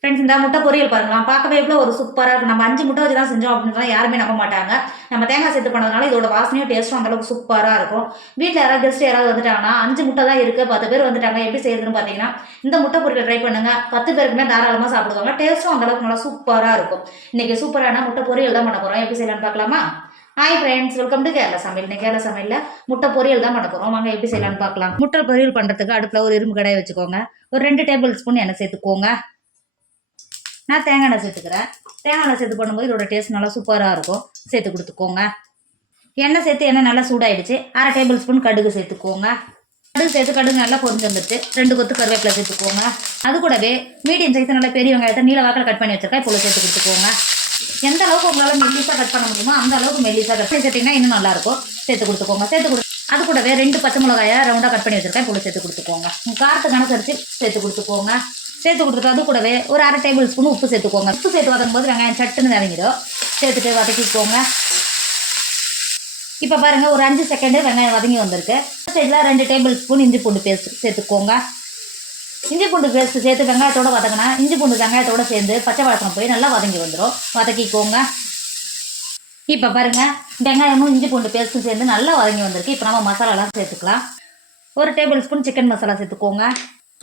Friends இந்த முட்டை பொரியல் பாருங்களா பார்க்கவே எவ்வளோ ஒரு சூப்பராக இருக்கும். நம்ம 5 முட்டை வச்சு தான் செஞ்சோம் அப்படின்றத யாருமே நம்ப மாட்டாங்க. நம்ம தேங்காய் சேர்த்து பண்ணதுனால இதோட வாசனையும் டேஸ்ட்டும் அந்தளவுக்கு சூப்பராக இருக்கும். வீட்டில் யாராவது கெஸ்ட் யாராவது வந்துட்டாங்கன்னா 5 முட்டை தான் இருக்குது, 10 பேர் வந்துட்டாங்க, எப்படி செய்யுதுன்னு பார்த்தீங்கன்னா இந்த முட்டை பொரியல் ட்ரை பண்ணுங்க. 10 பேருக்குமே தாராளமாக சாப்பிடுவாங்க. டேஸ்ட்டும் அந்தளவுக்கு நல்லா சூப்பராக இருக்கும். இன்னைக்கு சூப்பரான முட்டை பொரியல் தான் பண்ண போகிறோம். எப்படி செய்யலாம்னு பார்க்கலாமா? Hi friends, welcome to Kerala சமையல். இன்னைக்கு கேரளா சமையலில் முட்டை பொரியல் தான் பண்ண போகிறோம். வாங்க எப்படி செய்யலாம்னு பார்க்கலாம். முட்டை பொரியல் பண்ணுறதுக்கு அடுப்பில் ஒரு இரும்பு கடாயை வச்சுக்கோங்க. ஒரு 2 டேபிள் ஸ்பூன் எண்ணெய் சேர்த்துக்கோங்க. நான் தேங்காய் எண்ணெய் சேர்த்துக்கிறேன். தேங்காய் எண்ணெய் சேர்த்து பண்ணும்போது இதோட டேஸ்ட் நல்லா சூப்பராக இருக்கும். சேர்த்து கொடுத்துக்கோங்க. எண்ணெய் சேர்த்து எண்ணெய் நல்லா சூடாயிடுச்சு. 1/2 டேபிள் ஸ்பூன் கடுகு சேர்த்துக்கோங்க. கடுகு சேர்த்து கடுகு நல்லா பொரிஞ்சு வந்துடுச்சு. 2 கொத்து கருவேப்பிலை சேர்த்துக்கோங்க. அது கூடவே மீடியம் சைஸ் நல்லா பெரிய வெங்காயத்தை நீல வாக்கில் கட் பண்ணி வச்சிருக்கேன். இப்போ சேர்த்து கொடுத்துக்கோங்க. எந்த அளவுக்கு உங்களால் மெல்லிசாக கட் பண்ண முடியுமோ அந்த அளவுக்கு மெல்லிசாக கட் பண்ணி சேர்த்திங்கன்னா இன்னும் நல்லாயிருக்கும். சேர்த்து கொடுத்துக்கோங்க. அது கூடவே 2 பச்சை மிளகாயை ரவுண்டாக கட் பண்ணி வச்சிருக்கேன். இப்போ சேர்த்து கொடுத்துக்கோங்க. காரத்துக்கு அனுசரித்து சேர்த்து கொடுத்துக்கோங்க. சேர்த்து கொடுத்துட்டு அது கூடவே ஒரு 1/2 டேபிள் ஸ்பூன் உப்பு சேர்த்துக்கோங்க. உப்பு சேர்த்து வதக்கும் போது வெங்காயம் சட்டுன்னு இறங்கிடும். சேர்த்துட்டு வதக்கிக்கோங்க. இப்போ பாருங்கள், ஒரு 5 செகண்டு வெங்காயம் வதங்கி வந்திருக்கு. சைடில் 2 டேபிள் ஸ்பூன் இஞ்சி பூண்டு பேஸ்ட் சேர்த்துக்கோங்க. இஞ்சி பூண்டு பேஸ்ட் சேர்த்து வெங்காயத்தோடு வதக்கினா இஞ்சி பூண்டு வெங்காயத்தோடு சேர்ந்து பச்சை வாசனை போய் நல்லா வதங்கி வந்துடும். வதக்கிக்கோங்க. இப்போ பாருங்கள், வெங்காயமும் இஞ்சி பூண்டு பேஸ்ட்டும் சேர்ந்து நல்லா வதங்கி வந்திருக்கு. இப்போ நம்ம மசாலாலாம் சேர்த்துக்கலாம். ஒரு டேபிள் ஸ்பூன் சிக்கன் மசாலா சேர்த்துக்கோங்க.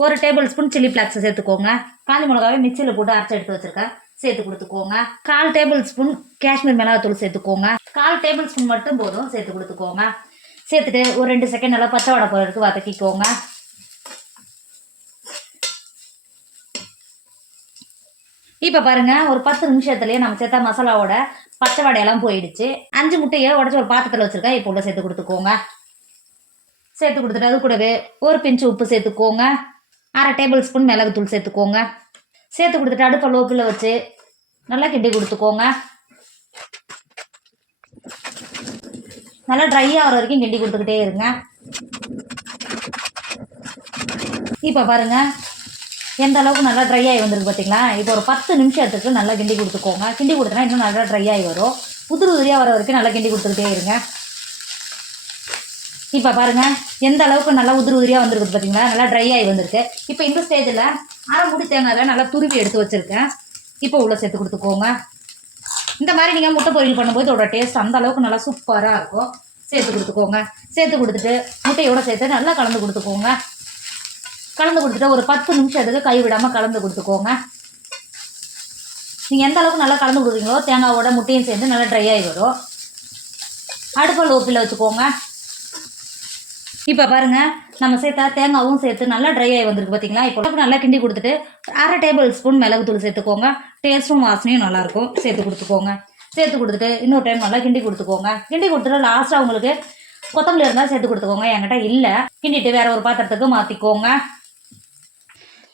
ஒரு டேபிள் ஸ்பூன் சில்லி ஃப்ளாக்ஸ் சேர்த்துக்கோங்க. காஞ்சி மிளகாவை மிக்சியில் போட்டு அரைச்சி எடுத்து வச்சுருக்கேன். சேர்த்து கொடுத்துக்கோங்க. 1/4 டேபிள் ஸ்பூன் காஷ்மீர் மிளகாத்தூள் சேர்த்துக்கோங்க. 1/4 டேபிள் ஸ்பூன் மட்டும் போதும். சேர்த்து கொடுத்துக்கோங்க. சேர்த்துட்டு ஒரு 2 செகண்ட் நல்லா பச்சை வடை போகிறதுக்கு வதக்கிக்கோங்க. இப்போ பாருங்கள், ஒரு 10 நிமிஷத்துலேயே நம்ம சேர்த்தா மசாலாவோட பச்சை வடையெல்லாம் போயிடுச்சு. 5 முட்டையை உடச்சி ஒரு பாத்திரத்தில் வச்சுருக்கேன். இப்போ உள்ள சேர்த்து கொடுத்துக்கோங்க. சேர்த்து கொடுத்துட்டு அது கூடவே ஒரு பிஞ்சு உப்பு சேர்த்துக்கோங்க. 1/2 டேபிள் ஸ்பூன் மிளகுத்தூள் சேர்த்துக்கோங்க. சேர்த்து கொடுத்துட்டு அடுப்பை லோக்கில் வச்சு நல்லா கிண்டி கொடுத்துக்கோங்க. நல்லா ட்ரை ஆகிற வரைக்கும் கிண்டி கொடுத்துக்கிட்டே இருங்க. இப்போ பாருங்கள், எந்த அளவுக்கு நல்லா ட்ரை ஆகி வந்திருக்கு பார்த்தீங்களா? இப்போ ஒரு 10 நிமிஷத்துக்கு நல்லா கிண்டி கொடுத்துக்கோங்க. கிண்டி கொடுத்தனா இன்னும் நல்லா ட்ரை ஆகி வரும். உதிரியாக வர வரைக்கும் நல்லா கிண்டி கொடுத்துக்கிட்டே இருங்க. இப்போ பாருங்கள், எந்த அளவுக்கு நல்லா உதிரியாக வந்திருக்கு பார்த்தீங்களா? நல்லா ட்ரை ஆகி வந்திருக்கு. இப்போ இந்த ஸ்டேஜில் 1/2 மூடி தேங்காய் நல்லா துருவி எடுத்து வச்சுருக்கேன். இப்போ உள்ளே சேர்த்து கொடுத்துக்கோங்க. இந்த மாதிரி நீங்கள் முட்டை பொரியல் பண்ணும்போது இதோட டேஸ்ட் அந்த அளவுக்கு நல்லா சூப்பராக இருக்கும். சேர்த்து கொடுத்துக்கோங்க. சேர்த்து கொடுத்துட்டு முட்டையோடு சேர்த்து நல்லா கலந்து கொடுத்துக்கோங்க. கலந்து கொடுத்துட்டு ஒரு 10 நிமிஷத்துக்கு கை விடாமல் கலந்து கொடுத்துக்கோங்க. நீங்கள் எந்த அளவுக்கு நல்லா கலந்து கொடுக்குறீங்களோ தேங்காவோட முட்டையும் சேர்ந்து நல்லா ட்ரை ஆகி வரும். அடுப்பை லோப்பில் வச்சுக்கோங்க. இப்போ பாருங்கள், நம்ம சேர்த்தா தேங்காவும் சேர்த்து நல்லா ட்ரை ஆகி வந்திருக்கு பார்த்தீங்களா? இப்போ நல்லா கிண்டி கொடுத்துட்டு 1/2 டேபிள் ஸ்பூன் மிளகுத்தூள் சேர்த்துக்கோங்க. டேஸ்ட்டும் வாசனையும் நல்லாயிருக்கும். சேர்த்து கொடுத்துக்கோங்க. சேர்த்து கொடுத்துட்டு இன்னொரு டைம் நல்லா கிண்டி கொடுத்துக்கோங்க. கிண்டி கொடுத்துட்டு லாஸ்ட்டாக உங்களுக்கு கொத்தமல்லி இருந்தால் சேர்த்து கொடுத்துக்கோங்க. என்கிட்ட இல்லை. கிண்டிட்டு வேறு ஒரு பாத்திரத்துக்கு மாற்றிக்கோங்க.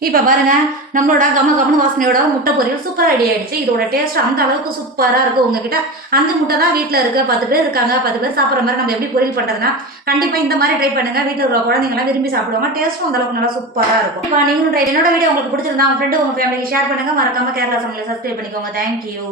இப்போ பாருங்கள், நம்மளோட கம வாசனையோட முட்டை பொரியல் சூப்பராக ரெடி ஆகிடுச்சு. இதோட டேஸ்ட் அந்த அளவுக்கு சூப்பராக இருக்குது. உங்ககிட்ட அந்த முட்டை தான் வீட்டில் இருக்குது, 10 பேர் இருக்காங்க, 10 பேர் சாப்பிட்ற மாதிரி நம்ம எப்படி பொரியல் பண்ணுறதுனா கண்டிப்பாக இந்த மாதிரி ட்ரை பண்ணுங்கள். வீட்டில் இருக்கிற குழந்தைங்களாம் விரும்பி சாப்பிடுவாங்க. டேஸ்ட்டும் அந்த அளவுக்கு நல்லா சூப்பராக இருக்கும். இப்போ நீங்களும் ட்ரை. என்னோட வீடியோ உங்களுக்கு பிடிச்சிருந்தா உங்கள் ஃப்ரெண்டு உங்கள் ஃபேமிலிக்கு ஷேர் பண்ணுங்கள். மறக்காமல் கேரளா சமையலை சப்ஸ்கிரைப் பண்ணிக்கோங்க. தேங்க்யூ.